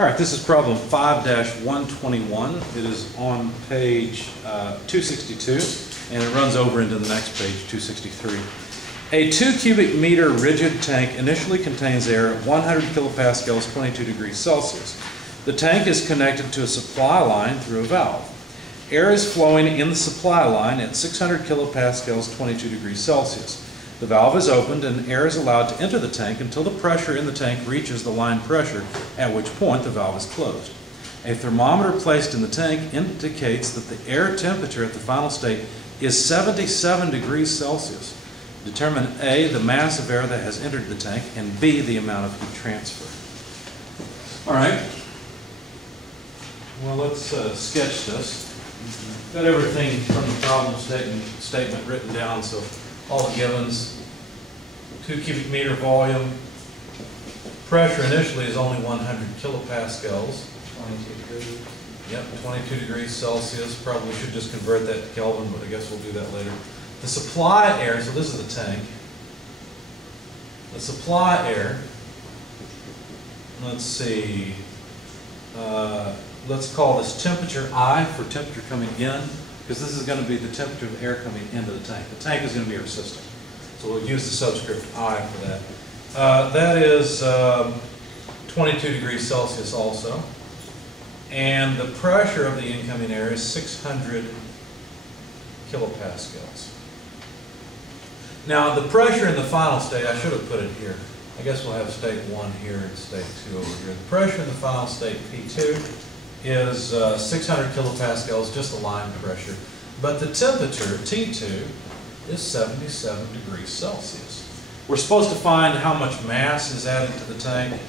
All right, this is problem 5-121. It is on page 262, and it runs over into the next page, 263. A 2 cubic meter rigid tank initially contains air at 100 kilopascals, 22 degrees Celsius. The tank is connected to a supply line through a valve. Air is flowing in the supply line at 600 kilopascals, 22 degrees Celsius. The valve is opened and air is allowed to enter the tank until the pressure in the tank reaches the line pressure, at which point the valve is closed. A thermometer placed in the tank indicates that the air temperature at the final state is 77 degrees Celsius. Determine A, the mass of air that has entered the tank, and B, the amount of heat transfer. All right. Well, let's sketch this. Got everything from the problem statement written down, so all the givens, 2 cubic meter volume, pressure initially is only 100 kilopascals. 22 degrees. Yep, 22 degrees Celsius. Probably should just convert that to Kelvin, but I guess we'll do that later. The supply air, so this is the tank. The supply air, let's see, let's call this temperature I for temperature coming in, because this is going to be the temperature of air coming into the tank. The tank is going to be our system. So we'll use the subscript I for that. That is 22 degrees Celsius also. And the pressure of the incoming air is 600 kilopascals. Now the pressure in the final state, I should have put it here. I guess we'll have state 1 here and state 2 over here. The pressure in the final state, P2, is 600 kilopascals, just the line pressure. But the temperature, T2, is 77 degrees Celsius. We're supposed to find how much mass is added to the tank.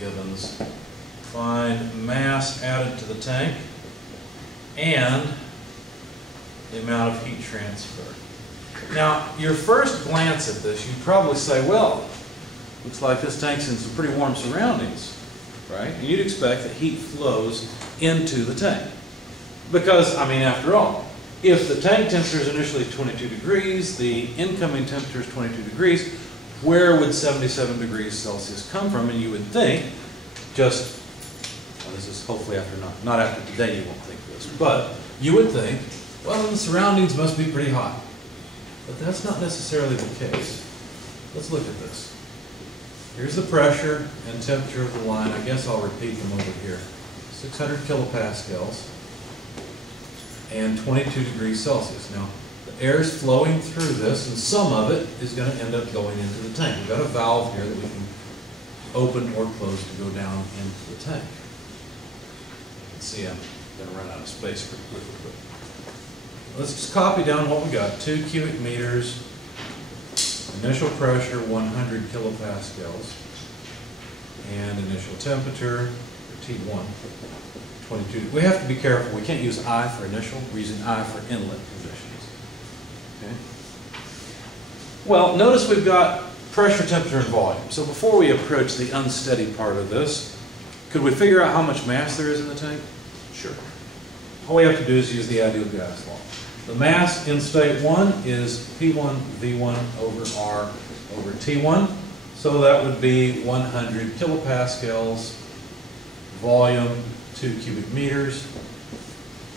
Givens. Find mass added to the tank and the amount of heat transfer. Now, your first glance at this, you'd probably say, well, looks like this tank's in some pretty warm surroundings, right? And you'd expect that heat flows into the tank. Because, I mean, after all, if the tank temperature is initially 22 degrees, the incoming temperature is 22 degrees, where would 77 degrees Celsius come from? And you would think, just, well, this is hopefully after, not after today you won't think this, but you would think, well, the surroundings must be pretty hot. But that's not necessarily the case. Let's look at this. Here's the pressure and temperature of the line. I guess I'll repeat them over here. 600 kilopascals and 22 degrees Celsius. Now, the air is flowing through this, and some of it is going to end up going into the tank. We've got a valve here that we can open or close to go down into the tank. Let's see, I'm going to run out of space pretty quickly. Let's just copy down what we got. 2 cubic meters. Initial pressure, 100 kilopascals, and initial temperature, T1, 22. We have to be careful. We can't use I for initial. We're using I for inlet conditions. Okay. Well, notice we've got pressure, temperature, and volume. So before we approach the unsteady part of this, could we figure out how much mass there is in the tank? Sure. All we have to do is use the ideal gas law. The mass in state 1 is P1 V1 over R over T1. So that would be 100 kilopascals, volume 2 cubic meters,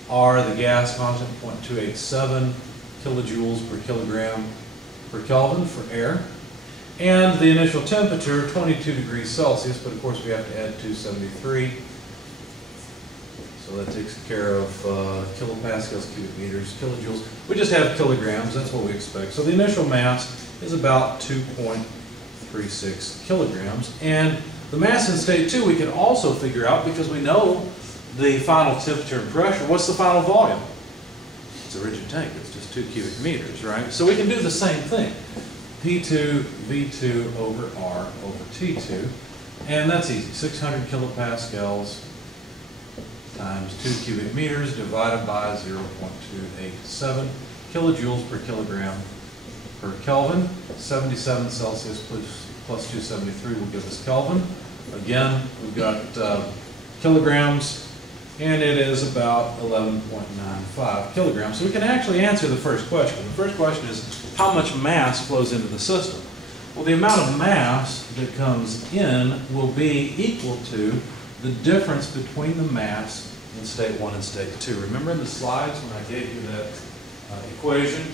R, the gas constant, 0.287 kilojoules per kilogram per Kelvin for air. And the initial temperature, 22 degrees Celsius, but of course we have to add 273. So that takes care of kilopascals, cubic meters, kilojoules. We just have kilograms, that's what we expect. So the initial mass is about 2.36 kilograms. And the mass in state 2 we can also figure out because we know the final temperature and pressure. What's the final volume? It's a rigid tank, it's just 2 cubic meters, right? So we can do the same thing. P2 V2 over R over T2. And that's easy, 600 kilopascals times 2 cubic meters divided by 0.287 kilojoules per kilogram per Kelvin. 77 Celsius plus 273 will give us Kelvin. Again, we've got kilograms, and it is about 11.95 kilograms. So we can actually answer the first question. The first question is, how much mass flows into the system? Well, the amount of mass that comes in will be equal to the difference between the mass in state 1 and state 2. Remember in the slides when I gave you that equation?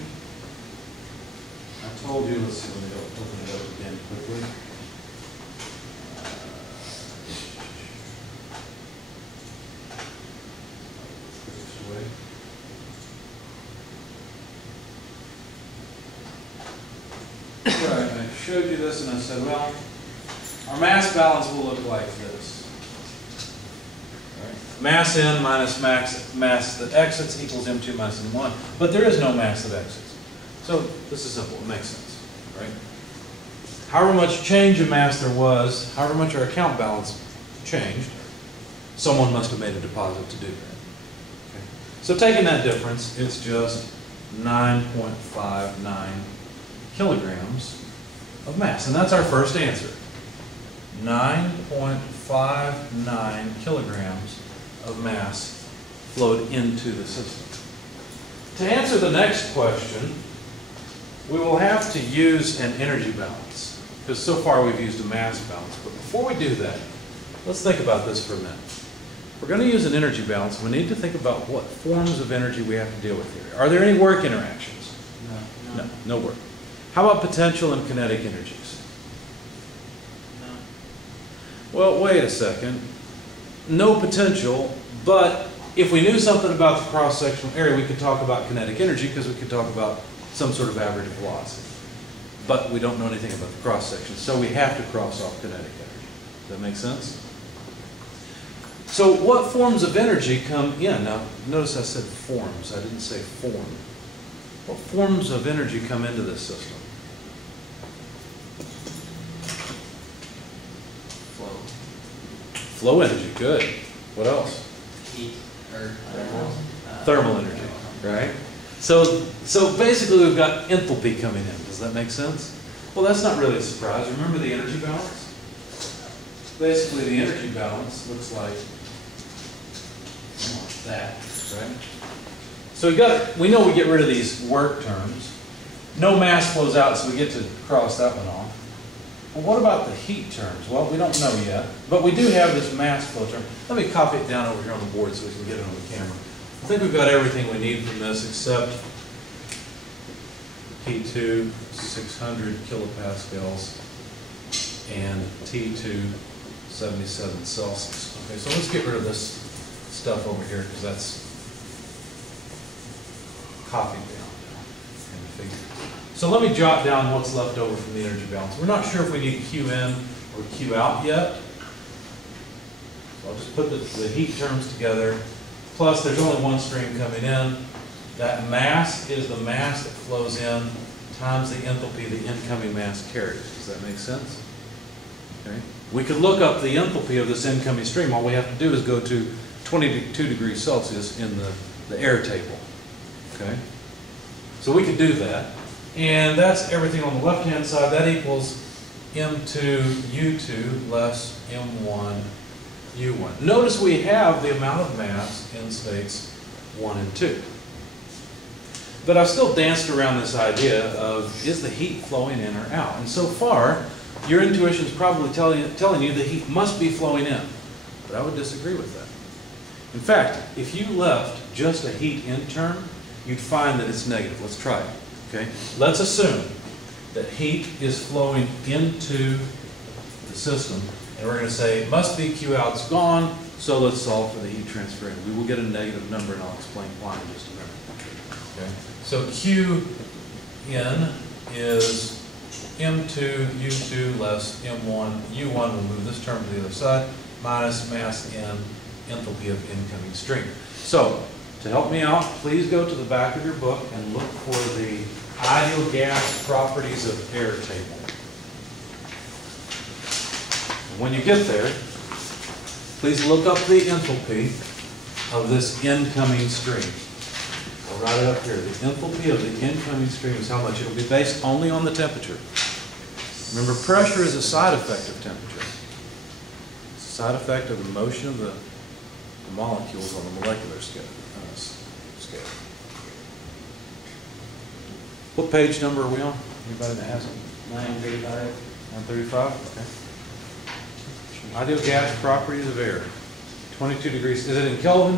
I told you, let's see, let me open it up again quickly. Right, I showed you this and I said, well, our mass balance will look like this. Right. Mass in minus mass that exits equals M2 minus M1. But there is no mass that exits. So this is simple, it makes sense. Right? However much change in mass there was, however much our account balance changed, someone must have made a deposit to do that. Okay. So taking that difference, it's just 9.59 kilograms of mass. And that's our first answer. 9.59 kilograms of mass flowed into the system. To answer the next question, we will have to use an energy balance, because so far we've used a mass balance. But before we do that, let's think about this for a minute. We're going to use an energy balance. We need to think about what forms of energy we have to deal with here. Are there any work interactions? No, no work. How about potential and kinetic energies? No. Well, wait a second. No potential, but if we knew something about the cross-sectional area, we could talk about kinetic energy because we could talk about some sort of average velocity. But we don't know anything about the cross-section, so we have to cross off kinetic energy. Does that make sense? So what forms of energy come in? Now, notice I said forms. I didn't say form. What forms of energy come into this system? Flow energy, good. What else? Heat or Thermal energy, right? So basically we've got enthalpy coming in. Does that make sense? Well, that's not really a surprise. Remember the energy balance? Basically the energy balance looks like that, right? So we know we get rid of these work terms. No mass flows out, so we get to cross that one off. Well, what about the heat terms? Well, we don't know yet, but we do have this mass flow term. Let me copy it down over here on the board so we can get it on the camera. I think we've got everything we need from this except P2, 600 kilopascals, and T2, 77 Celsius. Okay, so let's get rid of this stuff over here because that's copied down in the figure. So let me jot down what's left over from the energy balance. We're not sure if we need Q in or Q out yet. So I'll just put the heat terms together. Plus, there's only one stream coming in. That mass is the mass that flows in times the enthalpy the incoming mass carries. Does that make sense? Okay. We could look up the enthalpy of this incoming stream. All we have to do is go to 22 degrees Celsius in the air table. Okay. So we could do that. And that's everything on the left-hand side. That equals M2 U2 less M1 U1. Notice we have the amount of mass in states 1 and 2. But I've still danced around this idea of, is the heat flowing in or out? And so far, your intuition is probably telling you the heat must be flowing in. But I would disagree with that. In fact, if you left just a heat in term, you'd find that it's negative. Let's try it. Okay? Let's assume that heat is flowing into the system, and we're going to say it must be Q out's gone, so let's solve for the heat transfer in. We will get a negative number, and I'll explain why in just a minute. Okay? So Q in is M2 U2 less M1 U1. We'll move this term to the other side, minus mass in enthalpy of incoming stream. So, to help me out, please go to the back of your book and look for the ideal gas properties of air table. When you get there, please look up the enthalpy of this incoming stream. I'll write it up here. The enthalpy of the incoming stream is how much. It'll be based only on the temperature. Remember, pressure is a side effect of temperature. It's a side effect of the motion of the molecules on the molecular scale. What page number are we on? Anybody that has it? 935. 935? Okay. Ideal gas properties of air. 22 degrees. Is it in Kelvin?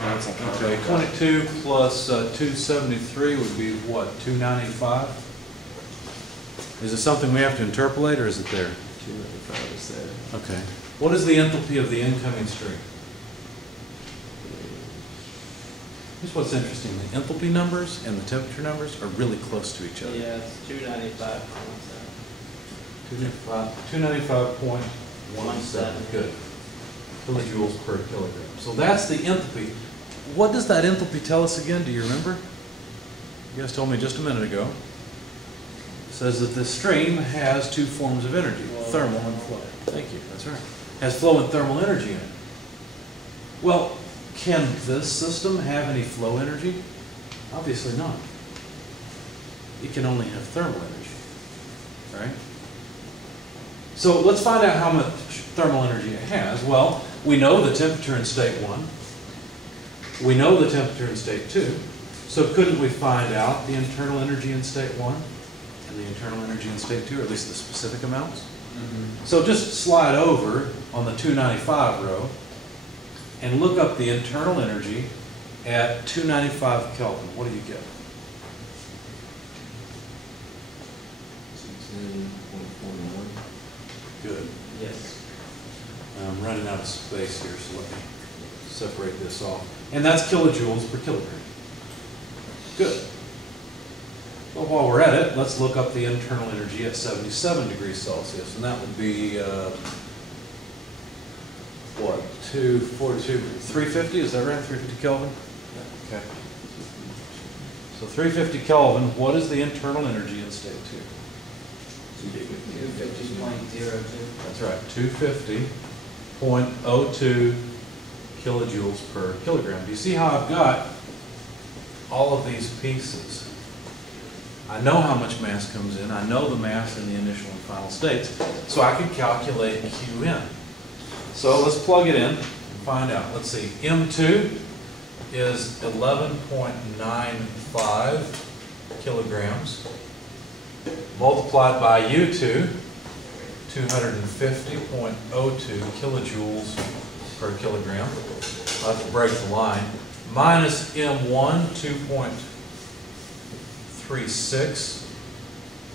Kelvin. Okay, 22 plus 273 would be what, 295? Is it something we have to interpolate, or is it there? 295 is there. Okay. What is the enthalpy of the incoming stream? Here's what's interesting. The enthalpy numbers and the temperature numbers are really close to each other. Yeah, it's 295.17. 295.17. Good. Kilojoules per kilogram. So that's the enthalpy. What does that enthalpy tell us again? Do you remember? You guys told me just a minute ago. It says that the stream has two forms of energy, thermal and flow. Thank you. That's right. Has flow and thermal energy in it. Well, can this system have any flow energy? Obviously not. It can only have thermal energy, right? So let's find out how much thermal energy it has. Well, we know the temperature in state 1. We know the temperature in state 2. So couldn't we find out the internal energy in state 1 and the internal energy in state 2, or at least the specific amounts? So just slide over on the 295 row and look up the internal energy at 295 Kelvin. What do you get? 16.41. Good. Yes. I'm running out of space here, so let me separate this off. And that's kilojoules per kilogram. Good. Well, while we're at it, let's look up the internal energy at 77 degrees Celsius, and that would be, what, 242, 350, is that right? 350 Kelvin? Okay. So 350 Kelvin, what is the internal energy in state 2? 250.02. That's right, 250.02 kilojoules per kilogram. Do you see how I've got all of these pieces? I know how much mass comes in. I know the mass in the initial and final states, so I can calculate Qn. So let's plug it in and find out. Let's see, M2 is 11.95 kilograms multiplied by U2, 250.02 kilojoules per kilogram. I'll have to break the line. Minus M1, 2.36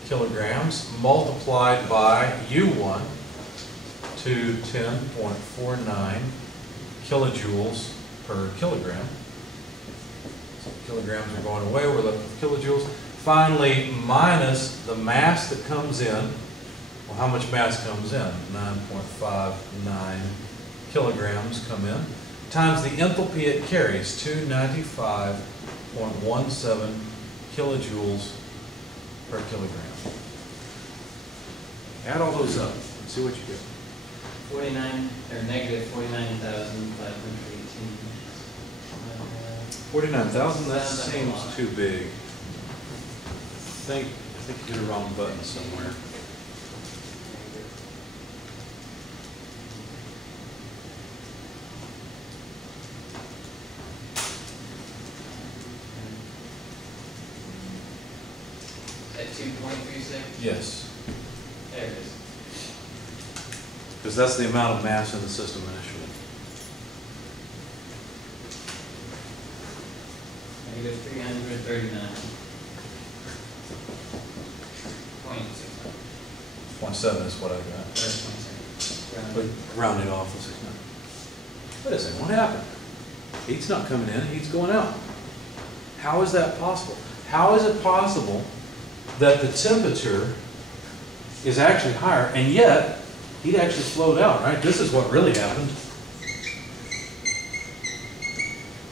kilograms multiplied by U1 to 10.49 kilojoules per kilogram. So kilograms are going away, we're left with kilojoules. Finally, minus the mass that comes in. Well, how much mass comes in? 9.59 kilograms come in, times the enthalpy it carries, 295.17 kilojoules per kilogram. Add all those up and see what you get. 49, or negative 49,518. 49,000, that Sounds like a seems lot. too big. I think you hit the wrong button somewhere. At 2.36? Yes, There it is. because that's the amount of mass in the system initially. Negative 339. 0.69. 0.7 is what I got. Or 0.7. But rounding off to 6.9. Wait a second, what happened? Heat's not coming in, heat's going out. How is that possible? How is it possible that the temperature is actually higher, and yet heat actually flowed out, right? This is what really happened.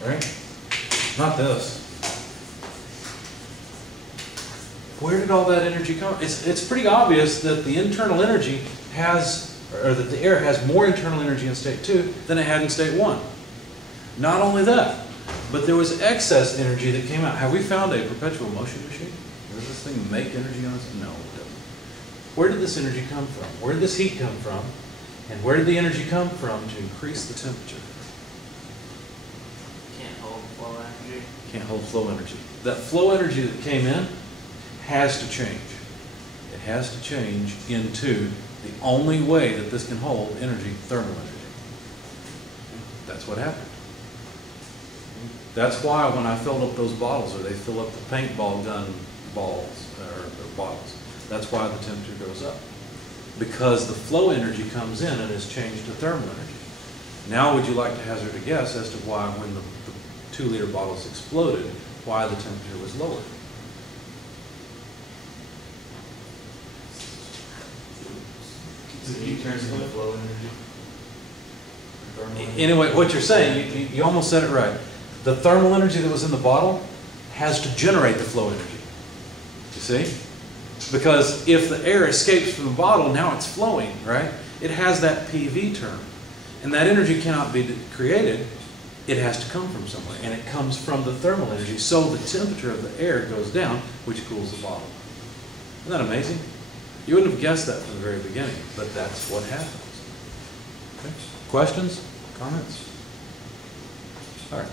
Right? Not this. Where did all that energy come? It's pretty obvious that the internal energy has, or that the air has more internal energy in state 2 than it had in state 1. Not only that, but there was excess energy that came out. Have we found a perpetual motion machine? Does this thing make energy on its own? No, it doesn't. Where did this energy come from? Where did this heat come from? And where did the energy come from to increase the temperature? Can't hold flow energy. Can't hold flow energy. That flow energy that came in has to change. It has to change into The only way that this can hold energy, thermal energy. That's what happened. That's why when I filled up those bottles, or they fill up the paintball gun balls, or bottles, that's why the temperature goes up. Because the flow energy comes in and is changed to thermal energy. Now would you like to hazard a guess as to why when the 2-liter bottles exploded, why the temperature was lowered? So the heat turns into flow energy? Thermal energy? Anyway, what you're saying, you almost said it right. The thermal energy that was in the bottle has to generate the flow energy. You see? Because if the air escapes from the bottle, now it's flowing, right? It has that PV term. And that energy cannot be created. It has to come from somewhere. And it comes from the thermal energy. So the temperature of the air goes down, which cools the bottle. Isn't that amazing? You wouldn't have guessed that from the very beginning, but that's what happens. Okay. Questions? Comments? All right.